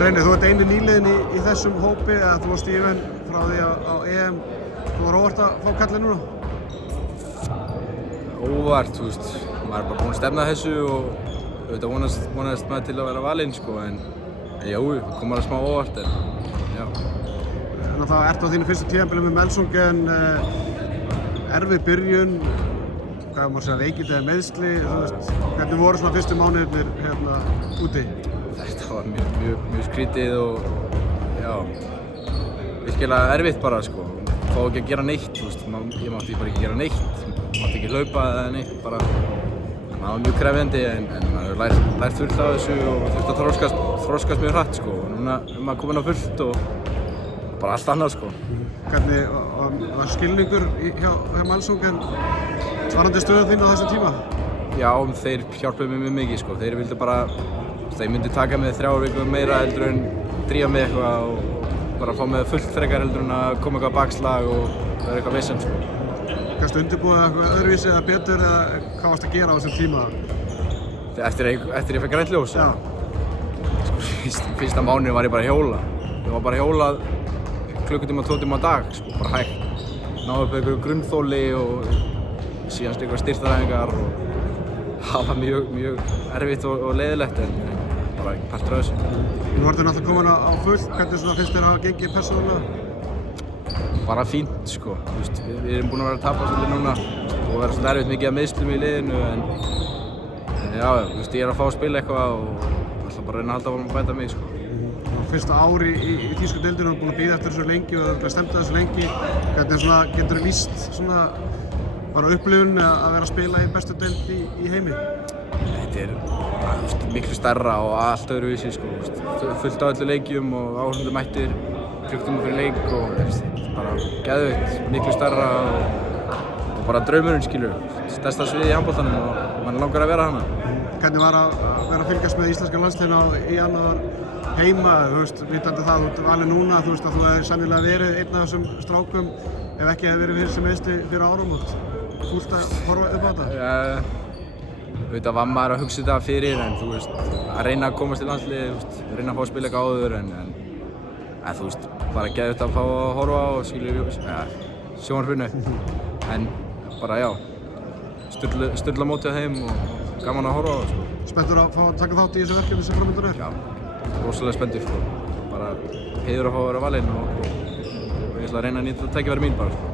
Reynir, þú ert eini nýliðinn í þessum hópi, eða þú varst í EM frá því á EM. Þú var óvart að fá kallið núna? Óvart, þú veist, maður bara búinn að stefna þessu og auðvitað vonast maður til að vera valinn, sko, en jú, kom maður smá óvart, en já. En það ert á þínu fyrstu tímabili með Melsungen, erfið byrjun, hvað maður segja, veikindi eða meiðsli, þú veist, hvernig voru svona fyrstu mánuðirnir hérna úti? Þetta var mjög skrítið og já, virkilega erfitt bara, sko. Fá ekki að gera neitt, þú veist, ég mátti bara ekki gera neitt, mátti ekki hlaupa eða neitt, bara. Það var mjög krefjandi en maður hefur lært fullt af þessu og þurfti að þroskast mjög hratt, sko. Og núna er maður kominn á fullt og bara allt annað, sko. Hvernig var skilningur hjá Melsungen varðandi stöðu þín á þessum tíma? Já, þeir hjálpuðu mér mjög mikið, sko. Þeir vildu bara, þeir myndi taka mig 3 vikur meira heldur en drífa mig eitthvað og bara fá mig fullt frekar heldur en að koma eitthvað bakslag og vera eitthvað vesen, sko. Kannstu undirbúið eitthvað öðruvísi eða betur eða hvað varst að gera á þessum tíma? Eftir ég fekk grænt ljós? Já. Sko, fyrsta mánuði var ég bara að hjóla. Ég var bara að hjóla klukkutíma, 2 tíma á dag, sko, bara hægt. Náðu upp einhverju grunnþóli og síðan einhverjar styrktaræfingar og það var mjög erfitt og leiðilegt en bara partur af þessu. Nú ertu náttúrulega komin á fullt, hvernig finnst þér að hafa gengið persónulega? Bara fínt, sko. Við erum búin að vera að tapa svolítið núna og vera svolítið erfitt mikið að meiðslum í liðinu en já, ég er að fá að spila eitthvað og ætla bara að reyna að halda áfram að bæta mig, sko. Fyrsta ár í þýsku deildinu, þú ert búin að bíða eftir þessu lengi og þú ert stemt að þessu lengi. Hvernig getur þú lýst svona bara upplifun að vera að spila í bestu deild í heimi? Þetta er miklu stærra og allt öðruvísi, sko. Fullt á öllu leikjum og áhorfendur mættir klukkutíma fyrir leik og bara geðveikt, miklu stærra og bara draumurinn, skilur. Stærsta sviðið í handboltanum og mann langar að vera hana. Hvernig var að vera að fylgjast með íslenska landsliðinu í janúar heima, þú veist, vitandi það, þú ert valinn núna, þú veist að þú hefði sennilega verið einn af þessum strákum ef ekki hefði verið fyrir sem meiðsli fyrir áramót. Fúlt að horfa upp á þetta? Auðvitað var maður að hugsa þetta fyrir en þú veist, að reyna að komast í landslið, reyna að fá að spila eitthvað áður en þú veist, bara geðveikt að fá að horfa og skilur sjónvarpinu en bara já, sturla mótið heim og gaman að horfa á, sko. Spenntur að fá að taka þátt í þessu verkefni sem framöndan er? Já, rosalega spenntur, sko. Bara heiður að fá að vera valinn og ég ætla að reyna að nýta tækifæri mín bara, sko.